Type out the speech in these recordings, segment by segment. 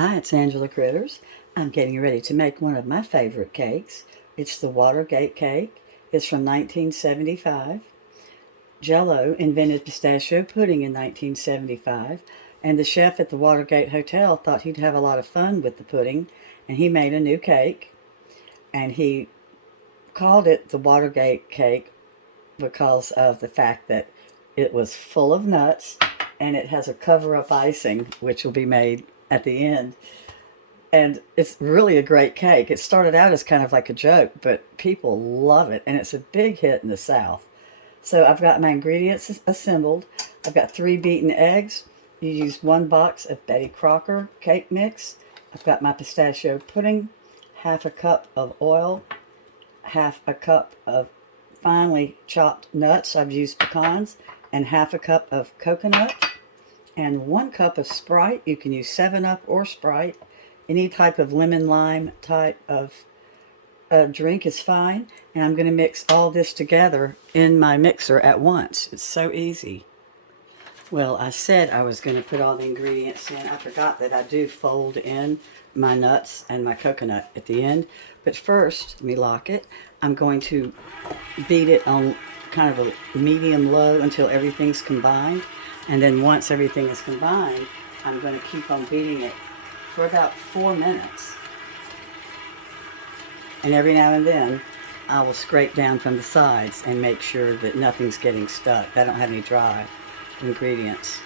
Hi, it's Angela Critters. I'm getting ready to make one of my favorite cakes. It's the Watergate cake. It's from 1975. Jello invented pistachio pudding in 1975, and the chef at the Watergate Hotel thought he'd have a lot of fun with the pudding, and he made a new cake, and he called it the Watergate cake because of the fact that it was full of nuts, and it has a cover-up icing, which will be made at the end. And it's really a great cake. It started out as kind of like a joke, but people love it, and it's a big hit in the South. So I've got my ingredients assembled. I've got 3 beaten eggs. You use 1 box of Betty Crocker cake mix. I've got my pistachio pudding, half a cup of oil, half a cup of finely chopped nuts. I've used pecans, and half a cup of coconut, and 1 cup of Sprite. You can use 7-Up or Sprite. Any type of lemon lime type of drink is fine. And I'm going to mix all this together in my mixer at once. It's so easy. Well, I said I was going to put all the ingredients in. I forgot that I do fold in my nuts and my coconut at the end. But first, let me lock it. I'm going to beat it on kind of a medium low until everything's combined. And then once everything is combined, I'm going to keep on beating it for about 4 minutes. And every now and then, I will scrape down from the sides and make sure that nothing's getting stuck. I don't have any dry ingredients.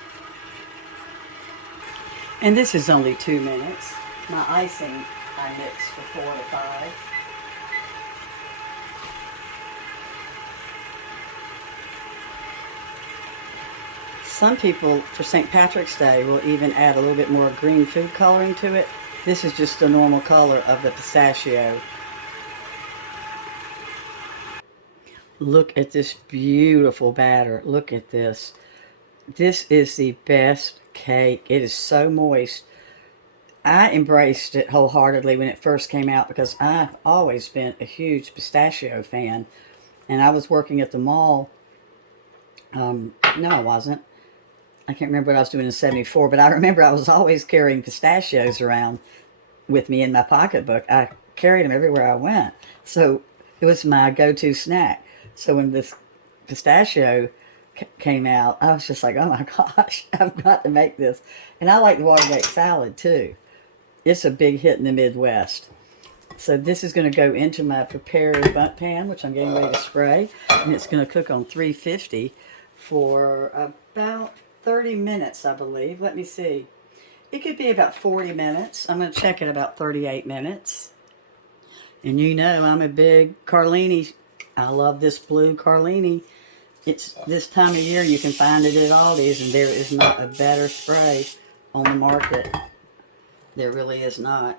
And this is only 2 minutes. My icing I mix for 4 to 5. Some people, for St. Patrick's Day, will even add a little bit more green food coloring to it. This is just the normal color of the pistachio. Look at this beautiful batter. Look at this. This is the best cake. It is so moist. I embraced it wholeheartedly when it first came out because I've always been a huge pistachio fan. And I was working at the mall. No, I wasn't. I can't remember what I was doing in '74, but I remember I was always carrying pistachios around with me in my pocketbook. I carried them everywhere I went. So it was my go-to snack. So when this pistachio came out, I was just like, oh my gosh, I've got to make this. And I like the Watergate salad too. It's a big hit in the Midwest. So this is going to go into my prepared bundt pan, which I'm getting ready to spray. And it's going to cook on 350 for about 30 minutes, I believe. Let me see. It could be about 40 minutes. I'm going to check it about 38 minutes. And you know I'm a big Carlini. I love this blue Carlini. It's this time of year you can find it at Aldi's, and there is not a better spray on the market. There really is not.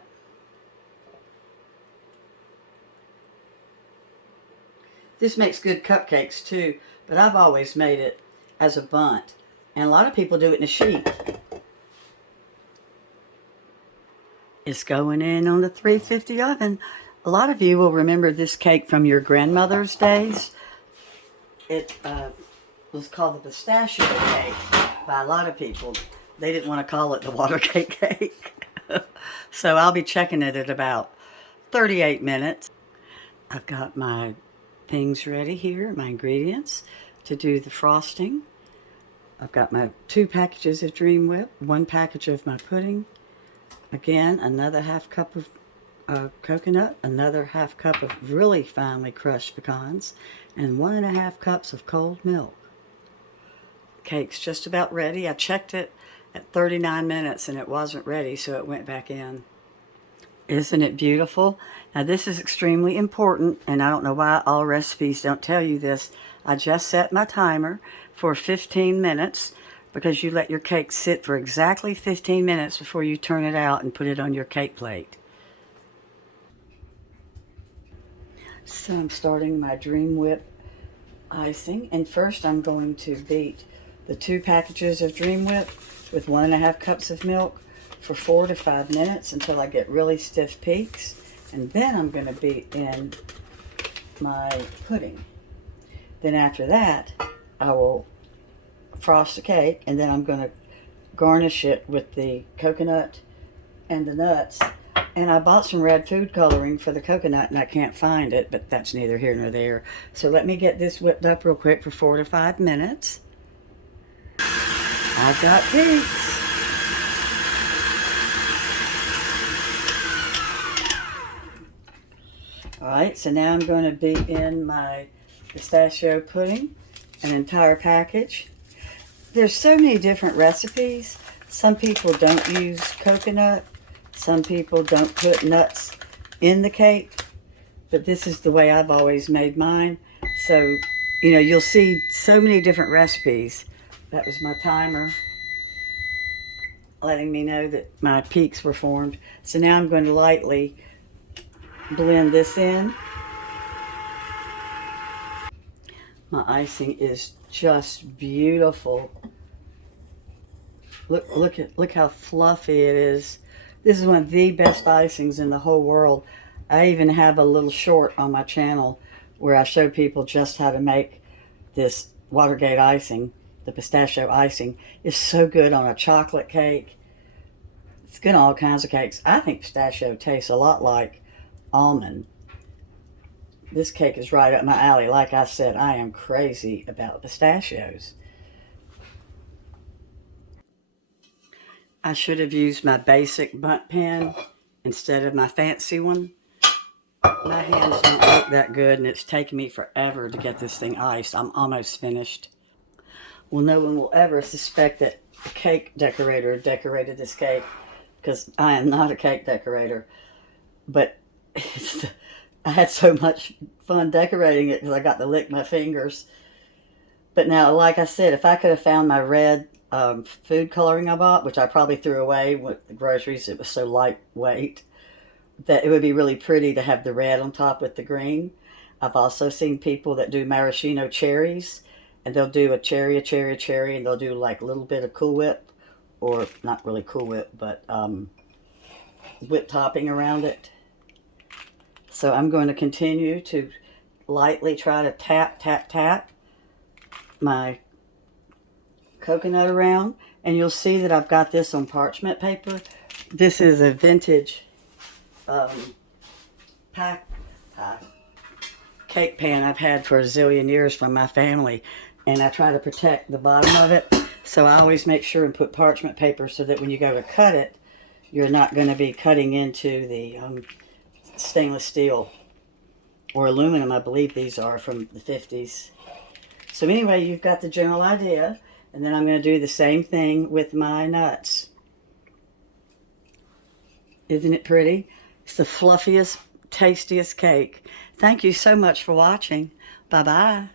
This makes good cupcakes too, but I've always made it as a bundt. And a lot of people do it in a sheet. It's going in on the 350 oven. A lot of you will remember this cake from your grandmother's days. It was called the pistachio cake by a lot of people. They didn't want to call it the Watergate cake. So I'll be checking it at about 38 minutes. I've got my things ready here, my ingredients, to do the frosting. I've got my 2 packages of Dream Whip, 1 package of my pudding, again, another half cup of coconut, another half cup of really finely crushed pecans, and 1.5 cups of cold milk. Cake's just about ready. I checked it at 39 minutes and it wasn't ready, so it went back in. Isn't it beautiful? Now this is extremely important, and I don't know why all recipes don't tell you this. I just set my timer for 15 minutes because you let your cake sit for exactly 15 minutes before you turn it out and put it on your cake plate. So I'm starting my Dream Whip icing, and first I'm going to beat the 2 packages of Dream Whip with 1.5 cups of milk for 4 to 5 minutes until I get really stiff peaks, and then I'm going to beat in my pudding. Then after that I will frost the cake, and then I'm going to garnish it with the coconut and the nuts. And I bought some red food coloring for the coconut, and I can't find it, but that's neither here nor there. So let me get this whipped up real quick for 4 to 5 minutes. I've got cakes. All right, so now I'm going to beat in my pistachio pudding, an entire package. There's so many different recipes. Some people don't use coconut. Some people don't put nuts in the cake. But this is the way I've always made mine. So, you know, you'll see so many different recipes. That was my timer letting me know that my peaks were formed. So now I'm going to lightly blend this in. My icing is just beautiful. Look how fluffy it is. This is one of the best icings in the whole world. I even have a little short on my channel where I show people just how to make this Watergate icing. The pistachio icing is so good on a chocolate cake. It's good on all kinds of cakes. I think pistachio tastes a lot like almond. This cake is right up my alley. Like I said, I am crazy about pistachios. I should have used my basic bundt pen instead of my fancy one. My hands don't look that good, and it's taken me forever to get this thing iced. I'm almost finished. Well, no one will ever suspect that a cake decorator decorated this cake, because I am not a cake decorator. But I had so much fun decorating it because I got to lick my fingers. But now, like I said, if I could have found my red food coloring I bought, which I probably threw away with the groceries, it was so lightweight, that it would be really pretty to have the red on top with the green. I've also seen people that do maraschino cherries, and they'll do a cherry, and they'll do like a little bit of Cool Whip, or not really Cool Whip, but whip topping around it. So I'm going to continue to lightly try to tap my coconut around, and you'll see that I've got this on parchment paper. This is a vintage cake pan I've had for a zillion years from my family, and I try to protect the bottom of it, so I always make sure and put parchment paper so that when you go to cut it, you're not going to be cutting into the stainless steel or aluminum. I believe these are from the 50s. So anyway, you've got the general idea, and then I'm going to do the same thing with my nuts. Isn't it pretty? It's the fluffiest, tastiest cake. Thank you so much for watching. Bye-bye.